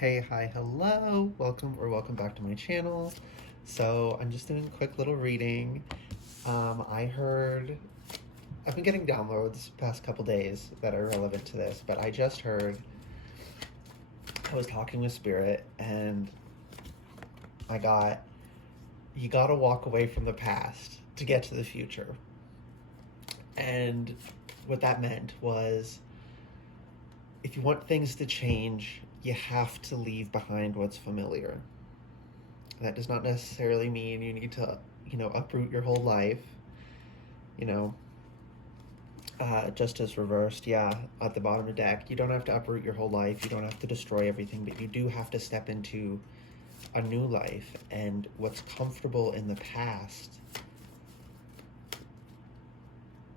Hey, hi, hello, welcome back to my channel. So I'm just doing a quick little reading. I've been getting downloads past couple days that are relevant to this, but I just heard, I was talking with Spirit and I got, you gotta walk away from the past to get to the future. And what that meant was, if you want things to change, you have to leave behind what's familiar. That does not necessarily mean you need to, uproot your whole life. You know, just as reversed, yeah, at the bottom of the deck, you don't have to uproot your whole life. You don't have to destroy everything, but you do have to step into a new life. And what's comfortable in the past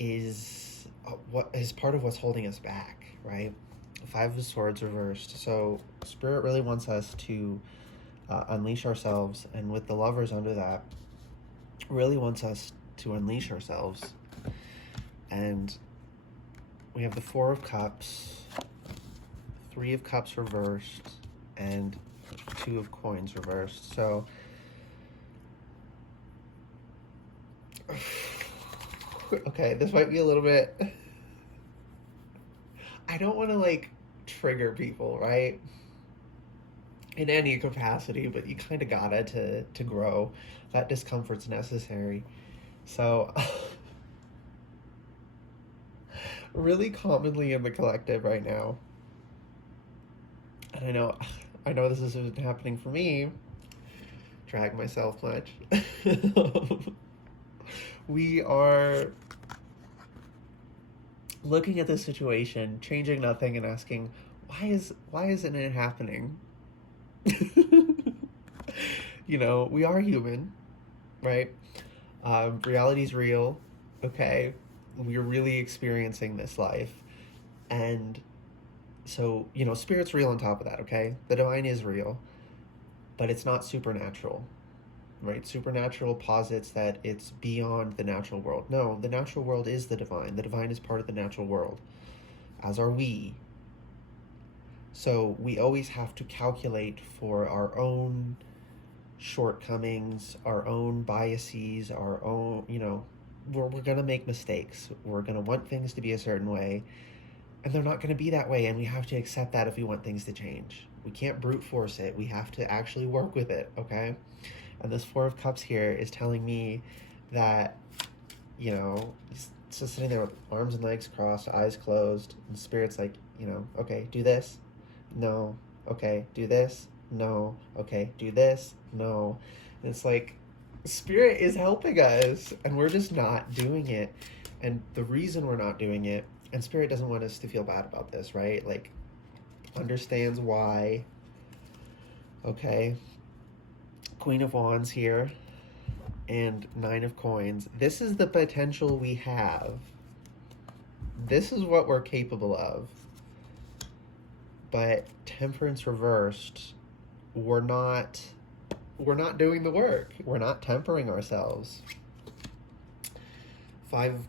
is what is part of what's holding us back, right? Five of Swords reversed. So Spirit really wants us to unleash ourselves, and with the Lovers under that, really wants us to unleash ourselves. And we have the Four of Cups, Three of Cups reversed, and Two of Coins reversed. So okay, this might be a little bit, I don't want to trigger people, right? In any capacity, but you kind of gotta to grow. That discomfort's necessary. So really commonly in the collective right now, and I know this isn't happening for me, drag myself much. We are looking at this situation, changing nothing, and asking, why isn't it happening? We are human, right? Reality's real, okay? We're really experiencing this life. And so, Spirit's real on top of that, okay? The divine is real, but it's not supernatural, right? Supernatural posits that it's beyond the natural world. No, the natural world is the divine. The divine is part of the natural world, as are we. So we always have to calculate for our own shortcomings, our own biases, our own, we're going to make mistakes. We're going to want things to be a certain way, and they're not going to be that way, and we have to accept that if we want things to change. We can't brute force it. We have to actually work with it, okay? And this Four of Cups here is telling me that, he's just sitting there with arms and legs crossed, eyes closed, and Spirit's like, okay, do this. No. Okay, do this. No. Okay, do this. No. And it's like, Spirit is helping us, and we're just not doing it. And the reason we're not doing it, and Spirit doesn't want us to feel bad about this, right? Understands why. Okay. Queen of Wands here, and Nine of Coins. This is the potential we have. This is what we're capable of. But Temperance reversed, we're not doing the work. We're not tempering ourselves. Five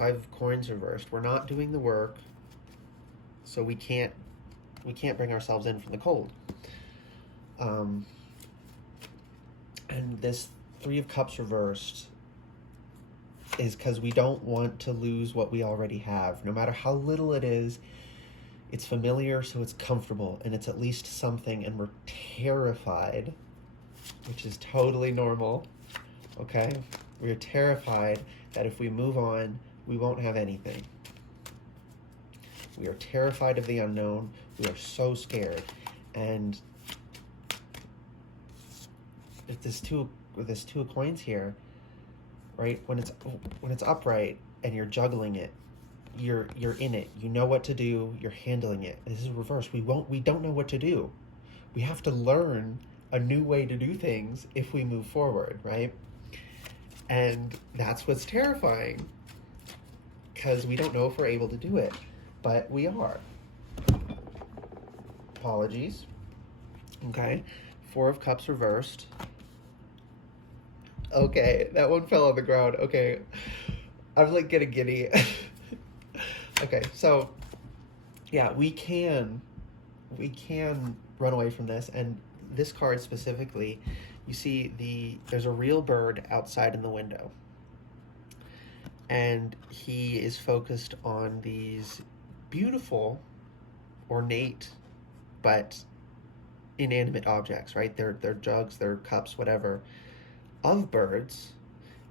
of Coins reversed. We're not doing the work, so we can't bring ourselves in from the cold. And this Three of Cups reversed is because we don't want to lose what we already have. No matter how little it is, it's familiar, so it's comfortable, and it's at least something, and we're terrified, which is totally normal, okay? We're terrified that if we move on, we won't have anything. We are terrified of the unknown. We are so scared. And with this two of Coins here, right? When it's upright and you're juggling it, you're in it. You know what to do. You're handling it. This is reversed. We don't know what to do. We have to learn a new way to do things if we move forward, right? And that's what's terrifying, because we don't know if we're able to do it, but we are. Apologies. Okay. Four of Cups reversed. Okay, that one fell on the ground. Okay. I was getting giddy. Okay, so yeah, we can we can run away from this. And this card specifically, you see there's a real bird outside in the window, and he is focused on these beautiful, ornate, but inanimate objects, right? They're jugs, they're cups, whatever, of birds,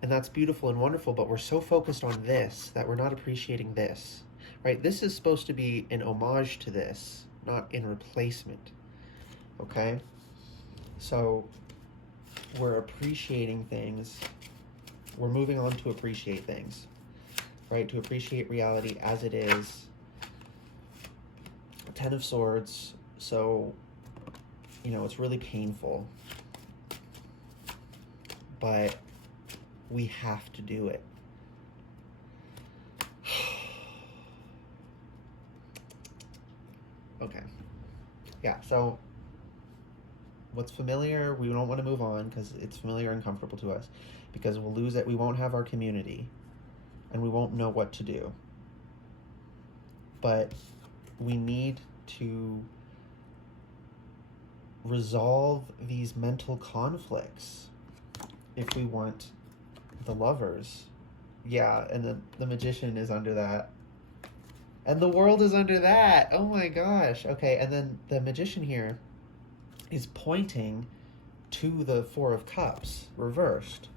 and that's beautiful and wonderful, but we're so focused on this that we're not appreciating this, right? This is supposed to be an homage to this, not in replacement, okay? So we're appreciating things. We're moving on to appreciate things, right? To appreciate reality as it is. Ten of Swords, so, it's really painful, but we have to do it. Okay. Yeah, so what's familiar, we don't want to move on because it's familiar and comfortable to us, because we'll lose it. We won't have our community, and we won't know what to do. But we need to resolve these mental conflicts if we want the Lovers. Yeah, and the Magician is under that. And the World is under that. Oh my gosh. Okay, and then the Magician here is pointing to the Four of Cups reversed.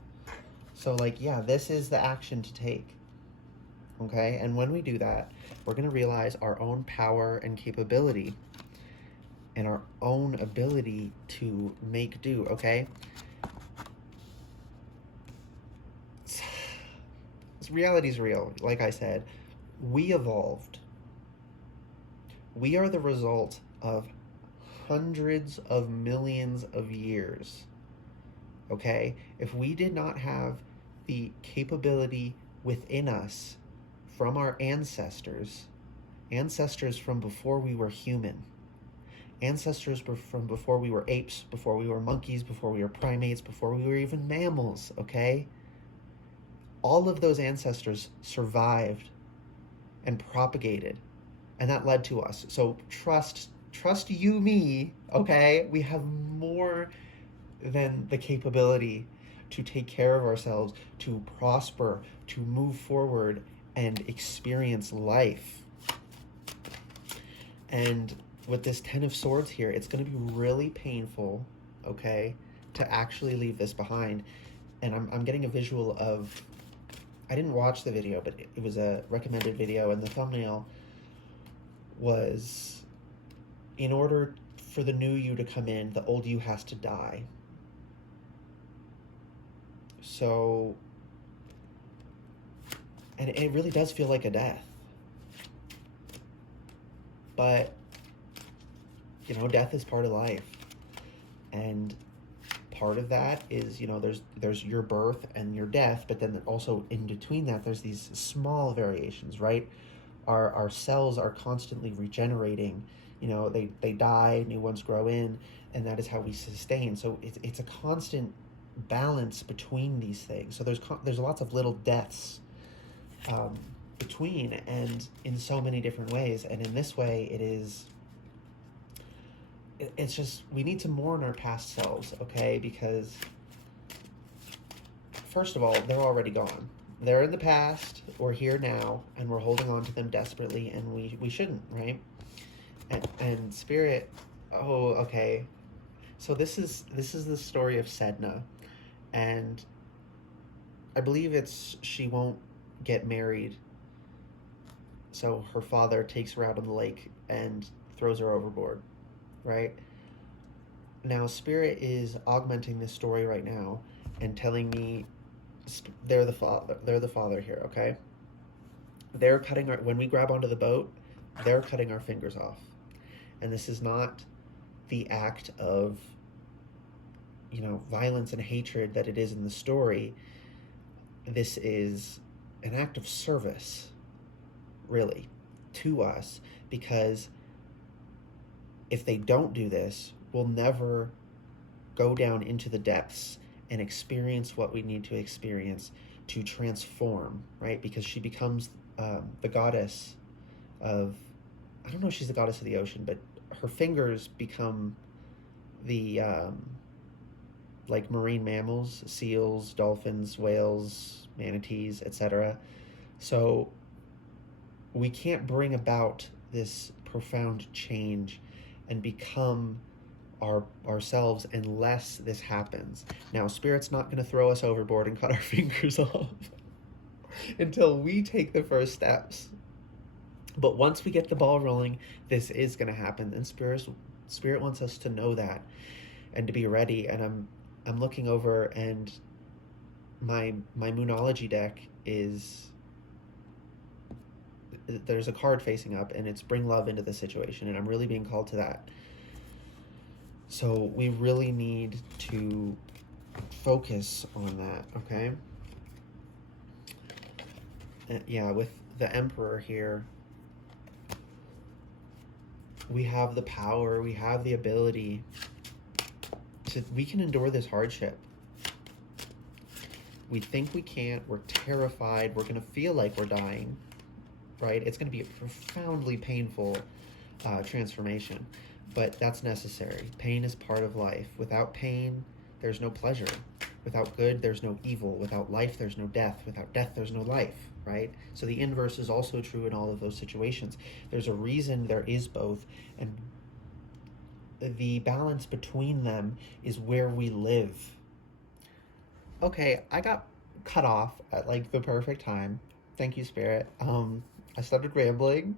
So, this is the action to take. Okay, and when we do that, we're going to realize our own power and capability and our own ability to make do, okay? Reality's real, like I said. We evolved. We are the result of hundreds of millions of years, okay? If we did not have the capability within us from our ancestors from before we were human, ancestors from before we were apes, before we were monkeys, before we were primates, before we were even mammals, okay? All of those ancestors survived and propagated, and that led to us. So trust you, me, okay? We have more than the capability to take care of ourselves, to prosper, to move forward and experience life. And with this Ten of Swords here, it's going to be really painful, okay, to actually leave this behind. And I'm getting a visual of, I didn't watch the video, but it was a recommended video, and the thumbnail was, in order for the new you to come in, the old you has to die. So, and it really does feel like a death. But, death is part of life. And part of that is, there's your birth and your death, but then also in between that, there's these small variations, right? Our cells are constantly regenerating. They die, new ones grow in, and that is how we sustain. So it's a constant balance between these things. So there's lots of little deaths between, and in so many different ways. And in this way, it's just, we need to mourn our past selves, okay? Because first of all, they're already gone. They're in the past, we're here now, and we're holding on to them desperately, and we shouldn't, right? And Spirit, oh, okay. So this is the story of Sedna, and I believe she won't get married, so her father takes her out on the lake and throws her overboard, right? Now Spirit is augmenting this story right now and telling me they're the father here, okay? They're cutting when we grab onto the boat, they're cutting our fingers off. And this is not the act of, violence and hatred that it is in the story. This is an act of service, really, to us, because if they don't do this, we'll never go down into the depths and experience what we need to experience to transform, right? Because she becomes the goddess of, I don't know if she's the goddess of the ocean, but her fingers become the like marine mammals, seals, dolphins, whales, manatees, etc. So we can't bring about this profound change and become ourselves unless this happens. Now, Spirit's not going to throw us overboard and cut our fingers off until we take the first steps. But once we get the ball rolling, this is going to happen, and Spirit wants us to know that and to be ready. And I'm looking over, and my Moonology deck is, there's a card facing up, and it's bring love into the situation, and I'm really being called to that. So we really need to focus on that, okay? Yeah, with the Emperor here, we have the power, we have the ability to, we can endure this hardship. We think we can't, we're terrified, we're gonna feel like we're dying, right? It's gonna be a profoundly painful transformation, but that's necessary. Pain is part of life. Without pain, there's no pleasure. Without good, there's no evil. Without life, there's no death. Without death, there's no life, right? So the inverse is also true in all of those situations. There's a reason there is both, and the balance between them is where we live. Okay, I got cut off at like the perfect time. Thank you, Spirit. I started rambling,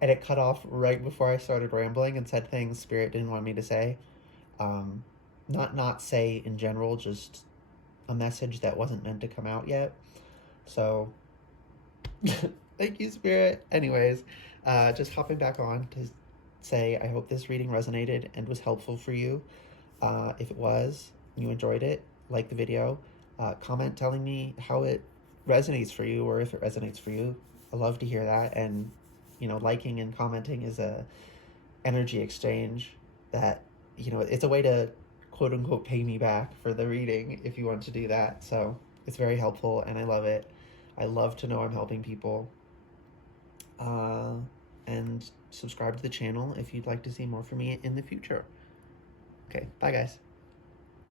and it cut off right before I started rambling and said things Spirit didn't want me to say. Not say in general, just a message that wasn't meant to come out yet. So, thank you, Spirit. Anyways, just hopping back on to say I hope this reading resonated and was helpful for you. If it was, you enjoyed it, like the video, comment telling me how it resonates for you, or if it resonates for you. I love to hear that. And liking and commenting is a energy exchange that, it's a way to quote unquote pay me back for the reading if you want to do that. So it's very helpful, and I love it. I love to know I'm helping people. And subscribe to the channel if you'd like to see more from me in the future. Okay, bye guys.